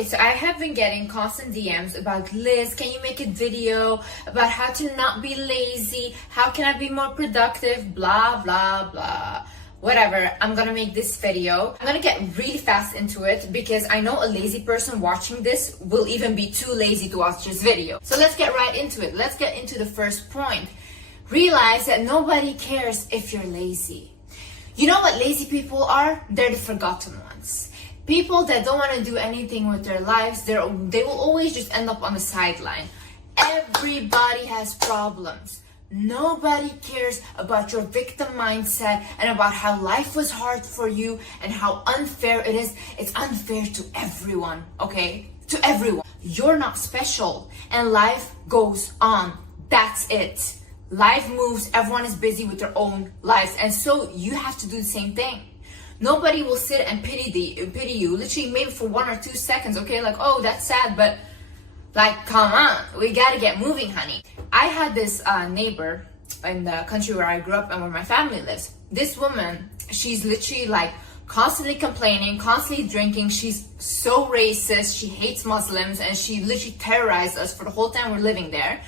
Okay, so I have been getting constant DMs about, Liz, can you make a video about how to not be lazy? How can I be more productive? Blah, blah, blah. Whatever, I'm gonna make this video. I'm gonna get really fast into it because I know a lazy person watching this will even be too lazy to watch this video. So let's get right into it. Let's get into the first point. Realize that nobody cares if you're lazy. You know what lazy people are? They're the forgotten ones. People that don't want to do anything with their lives, they will always just end up on the sideline. Everybody has problems. Nobody cares about your victim mindset and about how life was hard for you and how unfair it is. It's unfair to everyone, okay? To everyone. You're not special and life goes on. That's it. Life moves, everyone is busy with their own lives, and so you have to do the same thing. Nobody will sit and pity you, literally maybe for 1 or 2 seconds, okay? Like, oh, that's sad, but like, come on, we gotta get moving, honey. I had this neighbor in the country where I grew up and where my family lives. This woman, she's literally like constantly complaining, constantly drinking. She's so racist. She hates Muslims and she literally terrorized us for the whole time we're living there.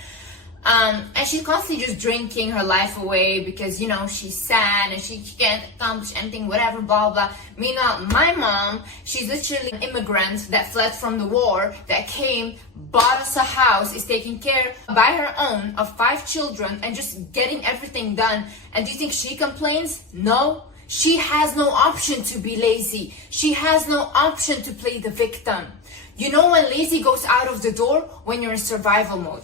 And she's constantly just drinking her life away because, you know, she's sad and she can't accomplish anything, whatever, blah, blah. Meanwhile, my mom, she's literally an immigrant that fled from the war, that came, bought us a house, is taking care by her own of 5 children and just getting everything done. And do you think she complains? No. She has no option to be lazy. She has no option to play the victim. You know when lazy goes out of the door? When you're in survival mode.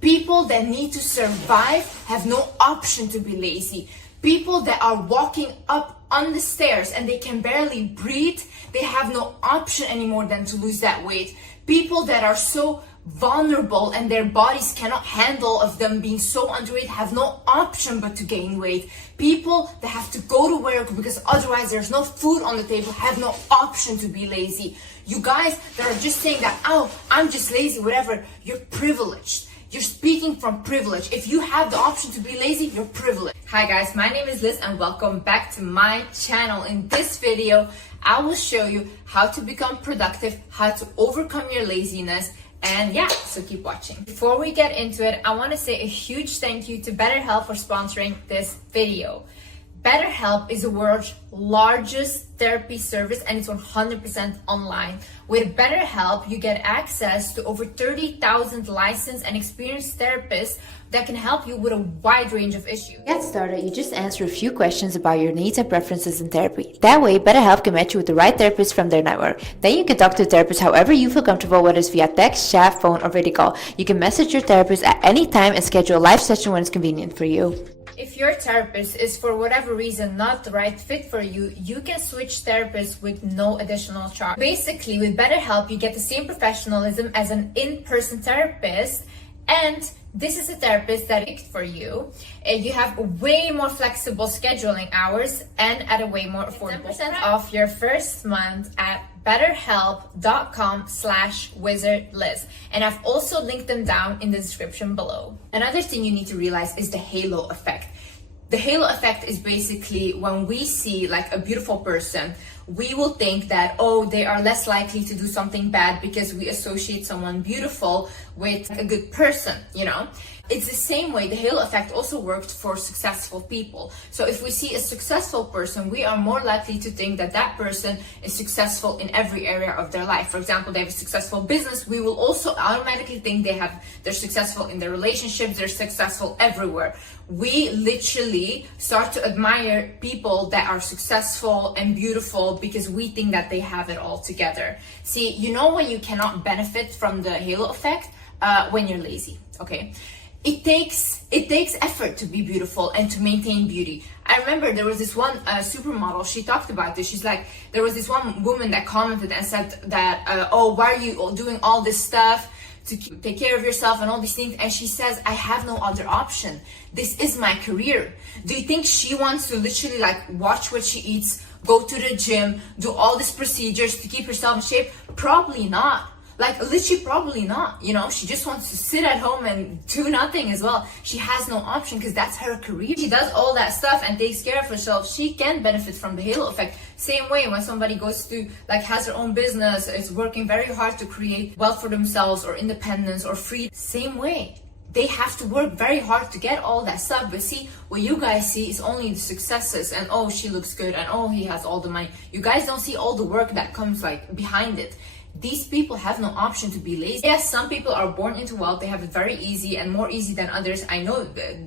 People that need to survive have no option to be lazy. People that are walking up on the stairs and they can barely breathe, they have no option anymore than to lose that weight. People that are so vulnerable and their bodies cannot handle of them being so underweight have no option but to gain weight. People that have to go to work because otherwise there's no food on the table have no option to be lazy. You guys that are just saying that, oh, I'm just lazy, whatever, you're privileged. You're speaking from privilege. If you have the option to be lazy, you're privileged. Hi guys, my name is Liz and welcome back to my channel. In this video, I will show you how to become productive, how to overcome your laziness, and yeah, so keep watching. Before we get into it, I want to say a huge thank you to BetterHelp for sponsoring this video. BetterHelp is the world's largest therapy service and it's 100% online. With BetterHelp, you get access to over 30,000 licensed and experienced therapists that can help you with a wide range of issues. To get started, you just answer a few questions about your needs and preferences in therapy. That way, BetterHelp can match you with the right therapist from their network. Then you can talk to the therapist however you feel comfortable, whether it's via text, chat, phone, or video call. You can message your therapist at any time and schedule a live session when it's convenient for you. If your therapist is for whatever reason not the right fit for you, you can switch therapists with no additional charge. Basically, with BetterHelp, you get the same professionalism as an in-person therapist, and this is a therapist that is for you. You have way more flexible scheduling hours and at a way more affordable 10% off your first month at betterhelp.com/wizardliz, and I've also linked them down in the description below. Another thing you need to realize is the halo effect. The halo effect is basically when we see like a beautiful person, we will think that, oh, they are less likely to do something bad because we associate someone beautiful with a good person, you know? It's the same way the halo effect also worked for successful people. So if we see a successful person, we are more likely to think that that person is successful in every area of their life. For example, they have a successful business, we will also automatically think they're successful in their relationships, they're successful everywhere. We literally start to admire people that are successful and beautiful because we think that they have it all together. See, you know when you cannot benefit from the halo effect? When you're lazy, okay? It takes effort to be beautiful and to maintain beauty. I remember there was this one supermodel, she talked about this. She's like, there was this one woman that commented and said that, oh, why are you doing all this stuff to take care of yourself and all these things? And she says, I have no other option. This is my career. Do you think she wants to literally like watch what she eats, go to the gym, do all these procedures to keep herself in shape? Probably not. Like literally probably not, you know, she just wants to sit at home and do nothing as well. She has no option because that's her career. She does all that stuff and takes care of herself. She can benefit from the halo effect. Same way when somebody goes to, like, has their own business, is working very hard to create wealth for themselves or independence or freedom. Same way. They have to work very hard to get all that stuff. But see, what you guys see is only the successes and oh, she looks good and oh, he has all the money. You guys don't see all the work that comes like behind it. These people have no option to be lazy. Yes, some people are born into wealth. They have it very easy and more easy than others. I know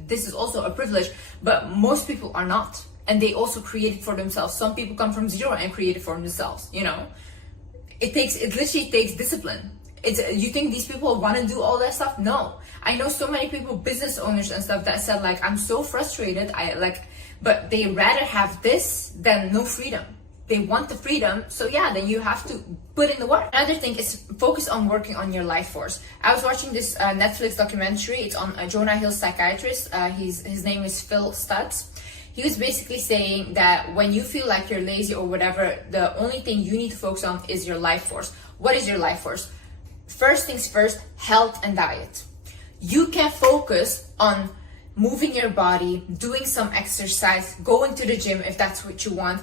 this is also a privilege, but most people are not. And they also create it for themselves. Some people come from zero and create it for themselves, you know. It literally takes discipline. You think these people want to do all that stuff? No. I know so many people, business owners and stuff, that said like, I'm so frustrated. But they rather have this than no freedom. They want the freedom, so yeah, then you have to put in the work. Another thing is focus on working on your life force. I was watching this Netflix documentary. It's on Jonah Hill's psychiatrist. His name is Phil Stutz. He was basically saying that when you feel like you're lazy or whatever, the only thing you need to focus on is your life force. What is your life force? First things first, health and diet. You can focus on moving your body, doing some exercise, going to the gym if that's what you want,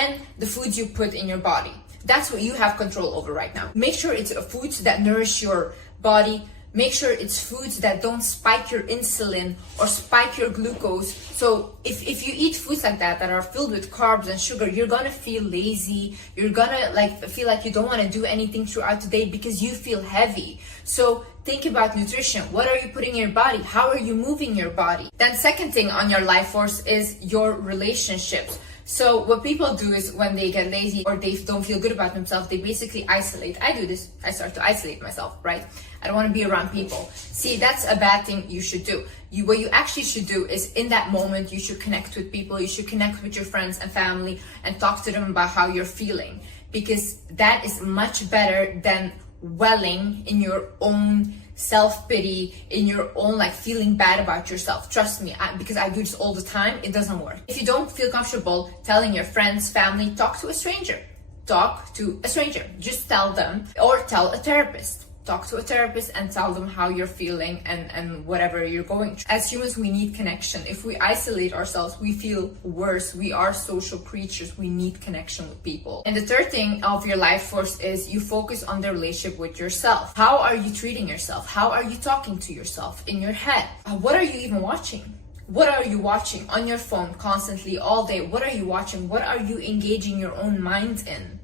and the foods you put in your body. That's what you have control over right now. Make sure it's foods that nourish your body. Make sure it's foods that don't spike your insulin or spike your glucose. So if you eat foods like that are filled with carbs and sugar, you're gonna feel lazy. You're gonna feel like you don't want to do anything throughout the day because you feel heavy. So think about nutrition. What are you putting in your body? How are you moving your body? Then second thing on your life force is your relationships. So what people do is when they get lazy or they don't feel good about themselves, they basically isolate. I do this. I start to isolate myself, right? I don't want to be around people. See, that's a bad thing you should do. What you actually should do is in that moment, you should connect with people. You should connect with your friends and family and talk to them about how you're feeling, because that is much better than dwelling in your own self-pity, in your own feeling bad about yourself. Trust me, because I do this all the time, it doesn't work. If you don't feel comfortable telling your friends, family, talk to a stranger. Talk to a stranger. Just tell them, or tell a therapist. Talk to a therapist and tell them how you're feeling and whatever you're going through. As humans, we need connection. If we isolate ourselves, we feel worse. We are social creatures. We need connection with people. And the third thing of your life force is you focus on the relationship with yourself. How are you treating yourself? How are you talking to yourself in your head? What are you even watching? What are you watching on your phone constantly all day? What are you watching? What are you engaging your own mind in?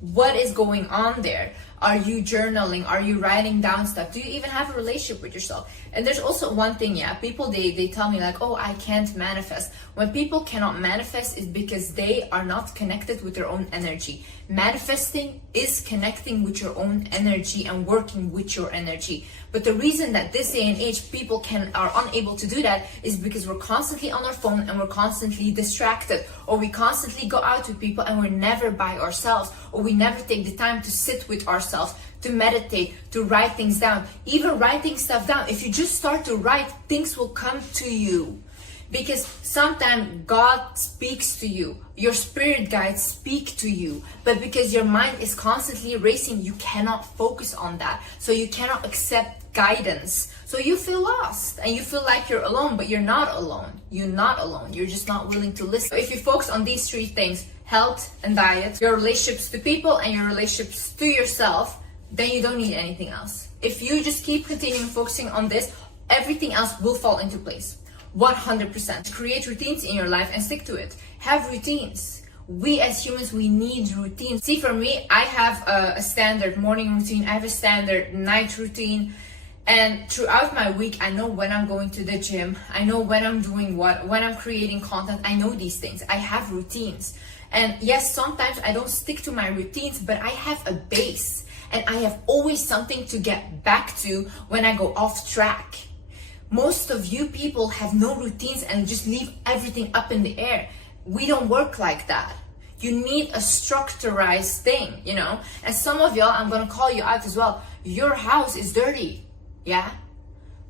What is going on there? Are you journaling? Are you writing down stuff? Do you even have a relationship with yourself? And there's also one thing, people, they tell me oh, I can't manifest. When people cannot manifest, it's because they are not connected with their own energy. Manifesting is connecting with your own energy and working with your energy. But the reason that this day and age people are unable to do that is because we're constantly on our phone and we're constantly distracted, or we constantly go out with people and we're never by ourselves, or we never take the time to sit with ourselves, to meditate, to write things down. Even writing stuff down, if you just start to write, things will come to you. Because sometimes God speaks to you, your spirit guides speak to you, but because your mind is constantly racing, you cannot focus on that. So you cannot accept guidance. So you feel lost and you feel like you're alone, but you're not alone. You're not alone. You're just not willing to listen. So if you focus on these three things, health and diet, your relationships to people and your relationships to yourself, then you don't need anything else. If you just keep continuing focusing on this, everything else will fall into place. 100%. Create routines in your life and stick to it. Have routines. We as humans, we need routines. See, for me, I have a standard morning routine. I have a standard night routine. And throughout my week, I know when I'm going to the gym. I know when I'm doing what, when I'm creating content. I know these things. I have routines. And yes, sometimes I don't stick to my routines, but I have a base. And I have always something to get back to when I go off track. Most of you people have no routines and just leave everything up in the air. We don't work like that. You need a structurized thing, And some of y'all, I'm gonna call you out as well. Your house is dirty, yeah?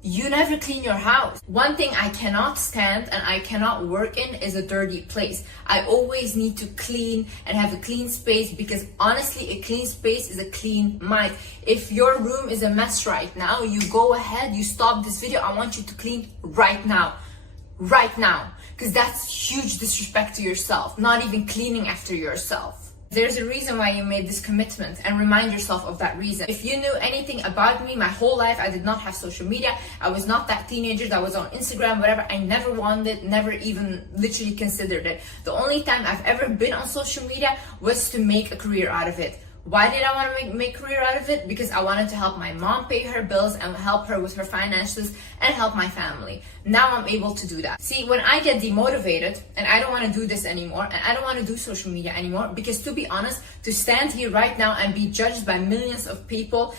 You never clean your house. One thing I cannot stand and I cannot work in is a dirty place. I always need to clean and have a clean space, because honestly, a clean space is a clean mind. If your room is a mess right now, you go ahead, you stop this video. I want you to clean right now. Right now. Because that's huge disrespect to yourself. Not even cleaning after yourself. There's a reason why you made this commitment, and remind yourself of that reason. If you knew anything about me, my whole life I did not have social media. I was not that teenager that was on Instagram, whatever. I never wanted, never even literally considered it. The only time I've ever been on social media was to make a career out of it. Why did I want to make a career out of it? Because I wanted to help my mom pay her bills and help her with her finances and help my family. Now I'm able to do that. See, when I get demotivated and I don't want to do this anymore, and I don't want to do social media anymore, because to be honest, to stand here right now and be judged by millions of people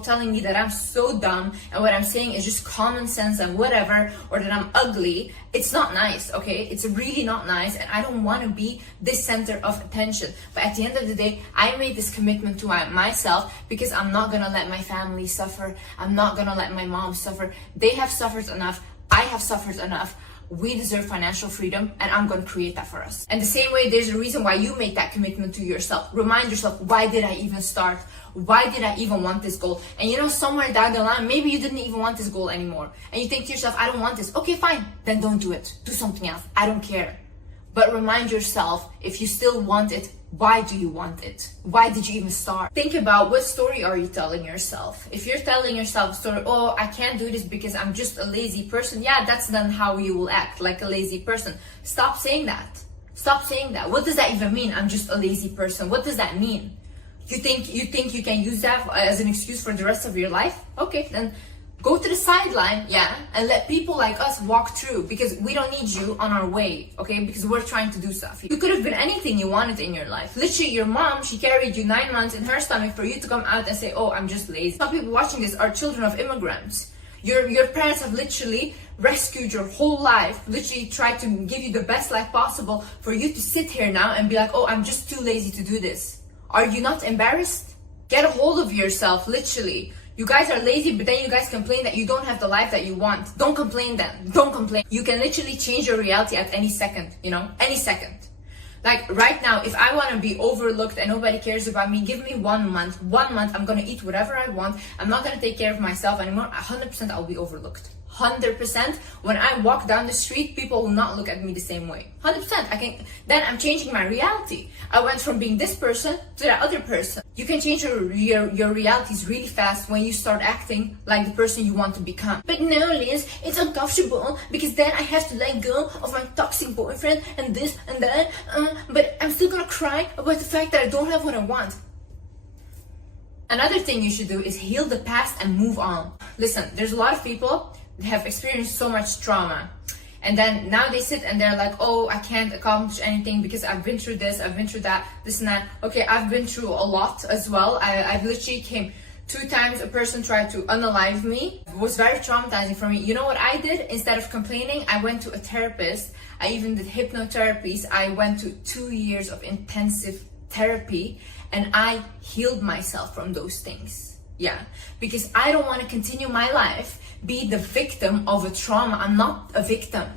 telling me that I'm so dumb and what I'm saying is just common sense and whatever, or that I'm ugly, it's not nice, okay? It's really not nice, and I don't want to be this center of attention. But at the end of the day, I made this commitment to myself, because I'm not gonna let my family suffer. I'm not gonna let my mom suffer. They have suffered enough. I have suffered enough. We deserve financial freedom, and I'm going to create that for us. And the same way, there's a reason why you make that commitment to yourself. Remind yourself, why did I even start? Why did I even want this goal? And you know, somewhere down the line, maybe you didn't even want this goal anymore. And you think to yourself, I don't want this. Okay, fine. Then don't do it. Do something else. I don't care. But remind yourself, if you still want it, why do you want it? Why did you even start? Think about, what story are you telling yourself? If you're telling yourself a story, oh, I can't do this because I'm just a lazy person. Yeah, that's then how you will act, like a lazy person. Stop saying that. Stop saying that. What does that even mean? I'm just a lazy person. What does that mean? You think you can use that as an excuse for the rest of your life? Okay, then go to the sideline, yeah, and let people like us walk through, because we don't need you on our way, okay? Because we're trying to do stuff. You could have been anything you wanted in your life. Literally, your mom, she carried you 9 months in her stomach for you to come out and say, oh, I'm just lazy. Some people watching this are children of immigrants. Your parents have literally rescued your whole life, literally tried to give you the best life possible, for you to sit here now and be like, oh, I'm just too lazy to do this. Are you not embarrassed? Get a hold of yourself, literally. You guys are lazy, but then you guys complain that you don't have the life that you want. Don't complain then. Don't complain. You can literally change your reality at any second, you know? Any second. Like right now, if I want to be overlooked and nobody cares about me, give me 1 month. 1 month, I'm going to eat whatever I want. I'm not going to take care of myself anymore. 100% I'll be overlooked. 100%. When I walk down the street, people will not look at me the same way. 100%. Then I'm changing my reality. I went from being this person to that other person. You can change your realities really fast when you start acting like the person you want to become. But no, Liz, it's uncomfortable because then I have to let go of my toxic boyfriend and this and that. But I'm still gonna cry about the fact that I don't have what I want. Another thing you should do is heal the past and move on. Listen, there's a lot of people that have experienced so much trauma, and then now they sit and they're like, oh, I can't accomplish anything because I've been through this, I've been through that, this and that. Okay, I've been through a lot as well. I've literally came 2 times a person tried to unalive me. It was very traumatizing for me. You know what I did? Instead of complaining, I went to a therapist. I even did hypnotherapies. I went to 2 years of intensive therapy, and I healed myself from those things. Yeah, because I don't want to continue my life be the victim of a trauma. I'm not a victim.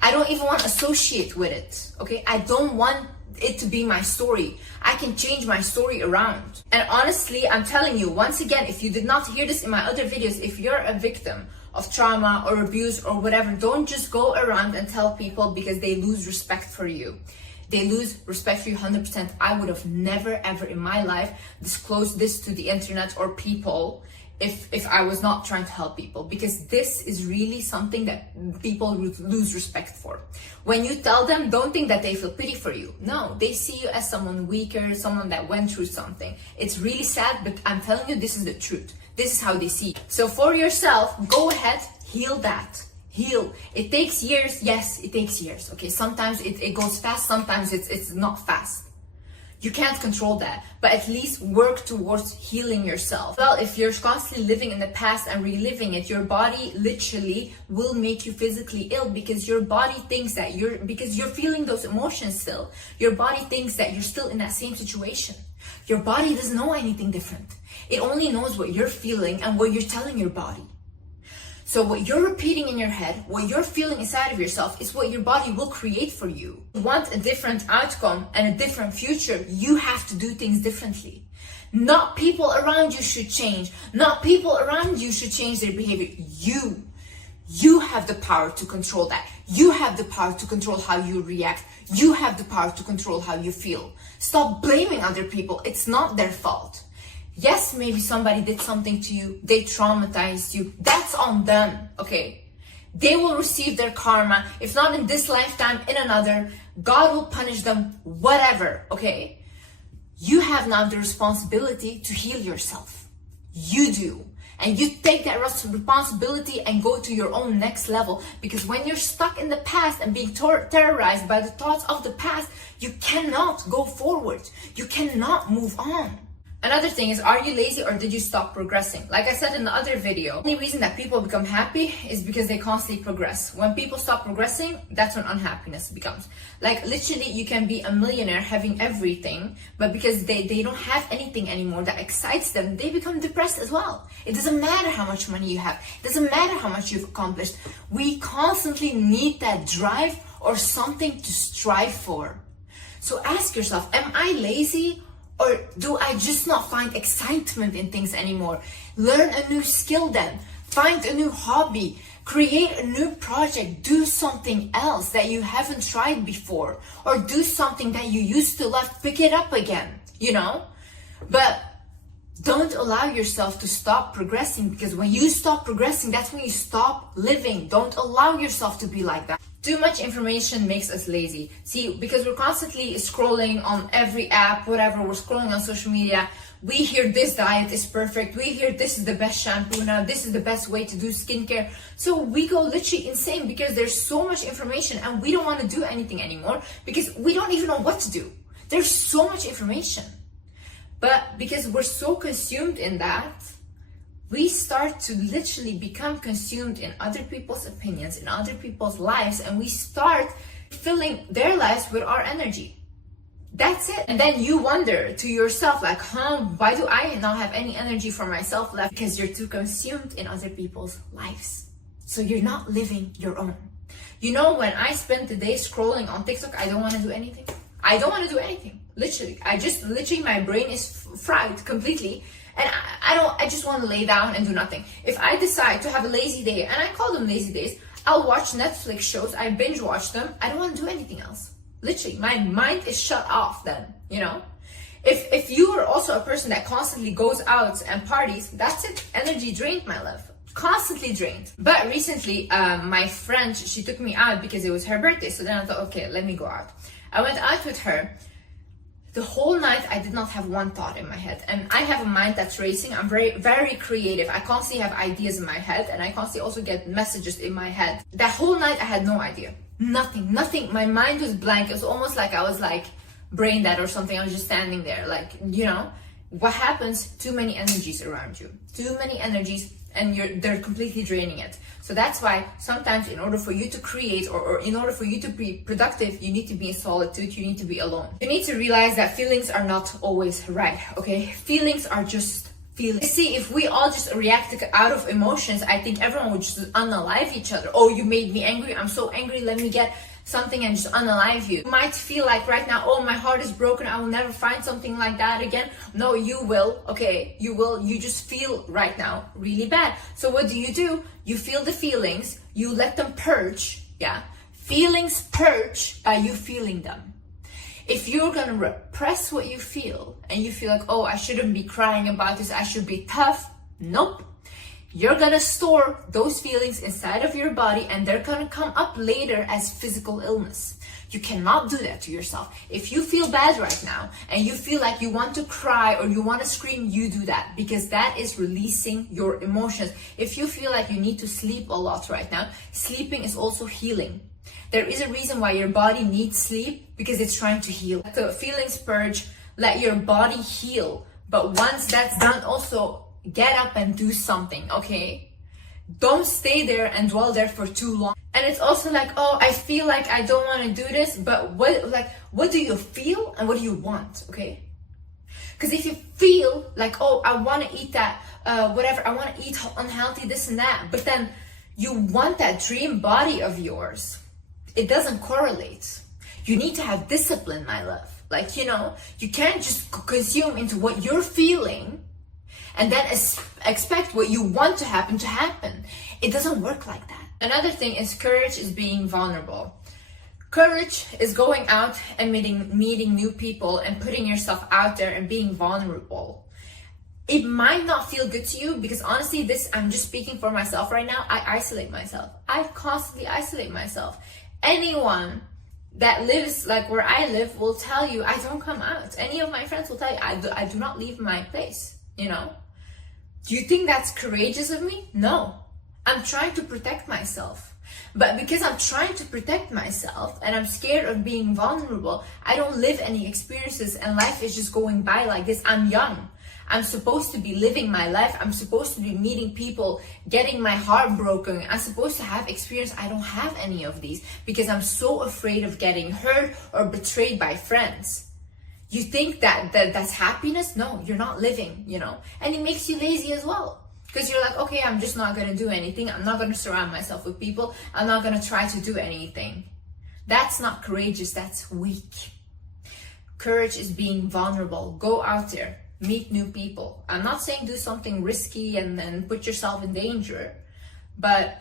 I don't even want to associate with it, okay? I don't want it to be my story. I can change my story around. And honestly, I'm telling you, once again, if you did not hear this in my other videos, if you're a victim of trauma or abuse or whatever, don't just go around and tell people, because they lose respect for you. They lose respect for you 100%. I would have never ever in my life disclosed this to the internet or people if I was not trying to help people, because this is really something that people would lose respect for. When you tell them, don't think that they feel pity for you. No, they see you as someone weaker, someone that went through something. It's really sad, but I'm telling you, this is the truth. This is how they see you. So for yourself, go ahead, heal that. Heal. It takes years. Yes, it takes years. Okay, sometimes it goes fast, sometimes it's not fast. You can't control that, but at least work towards healing yourself. Well, if you're constantly living in the past and reliving it, your body literally will make you physically ill, because your body thinks that because you're feeling those emotions still. Your body thinks that you're still in that same situation. Your body doesn't know anything different. It only knows what you're feeling and what you're telling your body. So what you're repeating in your head, what you're feeling inside of yourself is what your body will create for you. If you want a different outcome and a different future, you have to do things differently. Not people around you should change. Not people around you should change their behavior. You have the power to control that. You have the power to control how you react. You have the power to control how you feel. Stop blaming other people. It's not their fault. Yes, maybe somebody did something to you. They traumatized you. That's on them, okay? They will receive their karma. If not in this lifetime, in another. God will punish them, whatever, okay? You have now the responsibility to heal yourself. You do. And you take that responsibility and go to your own next level. Because when you're stuck in the past and being terrorized by the thoughts of the past, you cannot go forward. You cannot move on. Another thing is, are you lazy or did you stop progressing? Like I said in the other video, the only reason that people become happy is because they constantly progress. When people stop progressing, that's when unhappiness becomes. Like literally, you can be a millionaire having everything, but because they don't have anything anymore that excites them, they become depressed as well. It doesn't matter how much money you have. It doesn't matter how much you've accomplished. We constantly need that drive or something to strive for. So ask yourself, am I lazy? Or do I just not find excitement in things anymore? Learn a new skill then. Find a new hobby. Create a new project. Do something else that you haven't tried before. Or do something that you used to love. Pick it up again, you know? But don't allow yourself to stop progressing, because when you stop progressing, that's when you stop living. Don't allow yourself to be like that. Too much information makes us lazy. See, because we're constantly scrolling on every app, whatever, we're scrolling on social media. We hear this diet is perfect. We hear this is the best shampoo now. This is the best way to do skincare. So we go literally insane because there's so much information and we don't want to do anything anymore because we don't even know what to do. There's so much information. But because we're so consumed in that, we start to literally become consumed in other people's opinions, in other people's lives, and we start filling their lives with our energy. That's it. And then you wonder to yourself, like, why do I not have any energy for myself left? Because you're too consumed in other people's lives. So you're not living your own. You know, when I spend the day scrolling on TikTok, I don't want to do anything. I don't want to do anything. Literally. My brain is fried completely. And I just want to lay down and do nothing. If I decide to have a lazy day, and I call them lazy days, I'll watch Netflix shows, I binge watch them. I don't want to do anything else. Literally, my mind is shut off then, you know? If you are also a person that constantly goes out and parties, that's it. Energy drained, my love. Constantly drained. But recently, my friend, she took me out because it was her birthday. So then I thought, okay, let me go out. I went out with her. The whole night, I did not have one thought in my head. And I have a mind that's racing. I'm very, very creative. I constantly have ideas in my head. And I constantly also get messages in my head. That whole night, I had no idea. Nothing. My mind was blank. It was almost like I was like brain dead or something. I was just standing there. Like, you know, what happens? Too many energies around you. Too many energies. And they're completely draining it. So that's why sometimes in order for you to create or in order for you to be productive, you need to be in solitude, you need to be alone. You need to realize that feelings are not always right, okay? Feelings are just feelings. See, if we all just react out of emotions, I think everyone would just unalive each other. Oh, you made me angry, I'm so angry, let me get something and just unalive you. You might feel like right now, oh, my heart is broken, I will never find something like that again. No, you will, okay? You will. You just feel right now really bad. So what do? You feel the feelings, you let them purge, yeah? Feelings purge by you feeling them. If you're gonna repress what you feel and you feel like, oh, I shouldn't be crying about this, I should be tough, nope. You're gonna store those feelings inside of your body and they're gonna come up later as physical illness. You cannot do that to yourself. If you feel bad right now and you feel like you want to cry or you want to scream, you do that because that is releasing your emotions. If you feel like you need to sleep a lot right now, sleeping is also healing. There is a reason why your body needs sleep because it's trying to heal. Let the feelings purge, let your body heal. But once that's done, also get up and do something, okay? Don't stay there and dwell there for too long. And it's also like, oh, I feel like I don't want to do this, but what do you feel and what do you want, okay? Because if you feel like, oh, I want to eat that, whatever, I want to eat unhealthy, this and that, but then you want that dream body of yours. It doesn't correlate. You need to have discipline, my love. Like, you can't just consume into what you're feeling and then expect what you want to happen. It doesn't work like that. Another thing is courage is being vulnerable. Courage is going out and meeting new people and putting yourself out there and being vulnerable. It might not feel good to you because honestly, I'm just speaking for myself right now. I isolate myself. I constantly isolate myself. Anyone that lives like where I live will tell you I don't come out. Any of my friends will tell you I do not leave my place, Do you think that's courageous of me? No. I'm trying to protect myself. But because I'm trying to protect myself and I'm scared of being vulnerable, I don't live any experiences and life is just going by like this. I'm young. I'm supposed to be living my life. I'm supposed to be meeting people, getting my heart broken. I'm supposed to have experience. I don't have any of these because I'm so afraid of getting hurt or betrayed by friends. You think that's happiness? No, you're not living, And it makes you lazy as well. Because you're like, okay, I'm just not going to do anything. I'm not going to surround myself with people. I'm not going to try to do anything. That's not courageous. That's weak. Courage is being vulnerable. Go out there. Meet new people. I'm not saying do something risky and put yourself in danger. But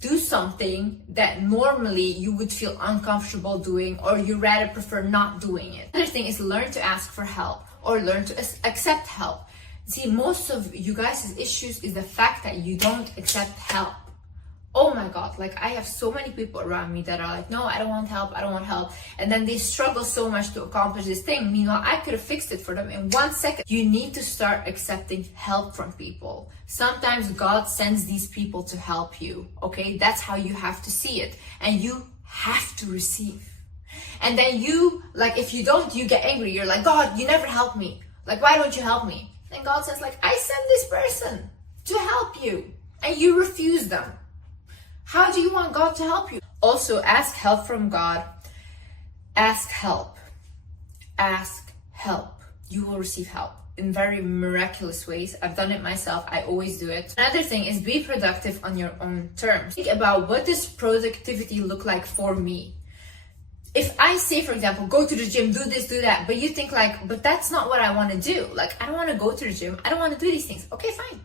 do something that normally you would feel uncomfortable doing or you rather prefer not doing it. Another thing is learn to ask for help or learn to accept help. See, most of you guys' issues is the fact that you don't accept help. Oh my God, like I have so many people around me that are like, no, I don't want help. And then they struggle so much to accomplish this thing. Meanwhile, I could have fixed it for them in 1 second. You need to start accepting help from people. Sometimes God sends these people to help you, okay? That's how you have to see it. And you have to receive. And then if you don't, you get angry. You're like, God, you never help me. Like, why don't you help me? And God says, like, I sent this person to help you and you refuse them. How do you want God to help you? Also, ask help from God. Ask help. Ask help. You will receive help in very miraculous ways. I've done it myself. I always do it. Another thing is be productive on your own terms. Think about what does productivity look like for me? If I say, for example, go to the gym, do this, do that, but you think like, but that's not what I want to do. Like, I don't want to go to the gym. I don't want to do these things. Okay, fine.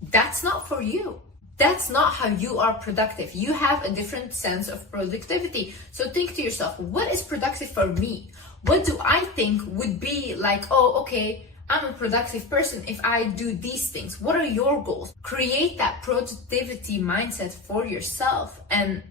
That's not for you. That's not how you are productive. You have a different sense of productivity. So think to yourself, what is productive for me? What do I think would be like, oh, okay, I'm a productive person if I do these things. What are your goals? Create that productivity mindset for yourself and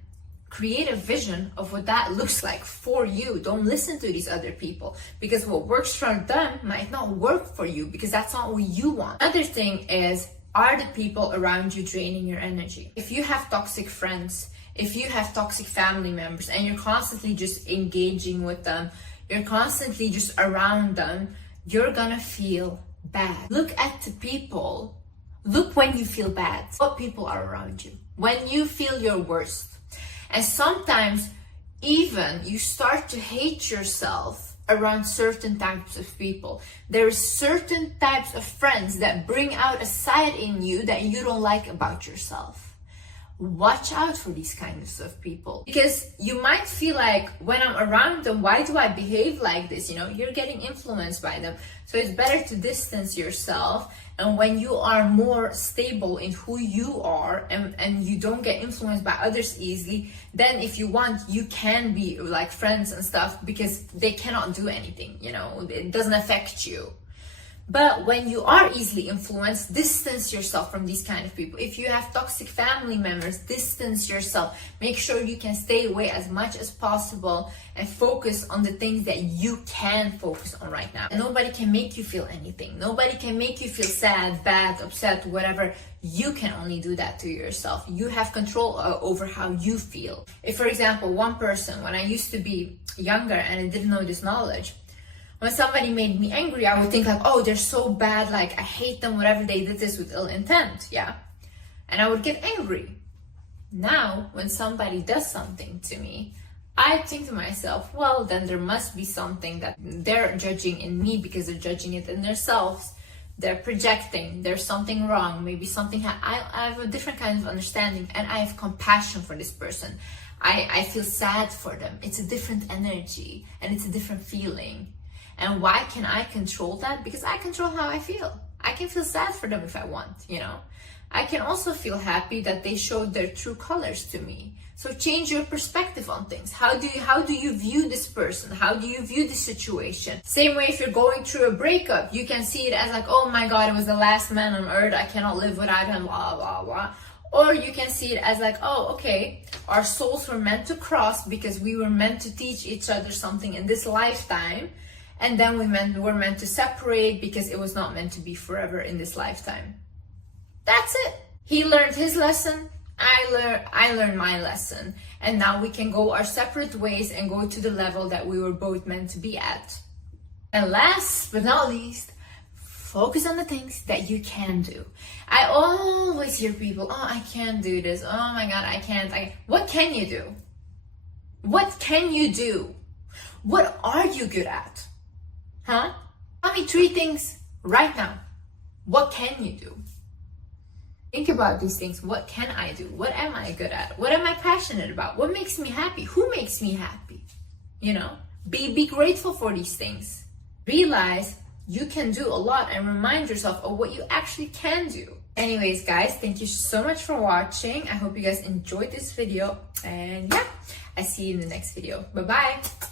create a vision of what that looks like for you. Don't listen to these other people because what works for them might not work for you because that's not what you want. Another thing is, are the people around you draining your energy? If you have toxic friends, if you have toxic family members and you're constantly just engaging with them, you're constantly just around them, you're gonna feel bad. Look at the people. Look when you feel bad. What people are around you? When you feel your worst. And sometimes even you start to hate yourself around certain types of people. There is certain types of friends that bring out a side in you that you don't like about yourself. Watch out for these kinds of people because you might feel like when I'm around them, why do I behave like this? You're getting influenced by them. So it's better to distance yourself. And when you are more stable in who you are and you don't get influenced by others easily, then if you want, you can be like friends and stuff because they cannot do anything, it doesn't affect you. But when you are easily influenced, distance yourself from these kind of people. If you have toxic family members, distance yourself. Make sure you can stay away as much as possible and focus on the things that you can focus on right now. And nobody can make you feel anything. Nobody can make you feel sad, bad, upset, whatever. You can only do that to yourself. You have control over how you feel. If, for example, one person, when I used to be younger and I didn't know this knowledge, when somebody made me angry, I would think like, oh, they're so bad, like I hate them, whatever, they did this with ill intent, yeah? And I would get angry. Now, when somebody does something to me, I think to myself, well, then there must be something that they're judging in me because they're judging it in themselves. they're projecting, there's something wrong, maybe something, I have a different kind of understanding, and I have compassion for this person. I feel sad for them. It's a different energy and it's a different feeling. And why can I control that? Because I control how I feel. I can feel sad for them if I want, you know. I can also feel happy that they showed their true colors to me. So change your perspective on things. How do you view this person? How do you view this situation? Same way, if you're going through a breakup, you can see it as like, oh my God, it was the last man on earth. I cannot live without him, blah, blah, blah. Or you can see it as like, oh, okay, our souls were meant to cross because we were meant to teach each other something in this lifetime. And then we're meant to separate because it was not meant to be forever in this lifetime. That's it. He learned his lesson. I learned my lesson. And now we can go our separate ways and go to the level that we were both meant to be at. And last but not least, focus on the things that you can do. I always hear people, oh, I can't do this. Oh my God, I can't. What can you do? What can you do? What are you good at? Huh? Tell me 3 things right now. What can you do? Think about these things. What can I do? What am I good at? What am I passionate about? What makes me happy? Who makes me happy? You know, be grateful for these things. Realize you can do a lot and remind yourself of what you actually can do. Anyways, guys, thank you so much for watching. I hope you guys enjoyed this video. And yeah, I see you in the next video. Bye-bye.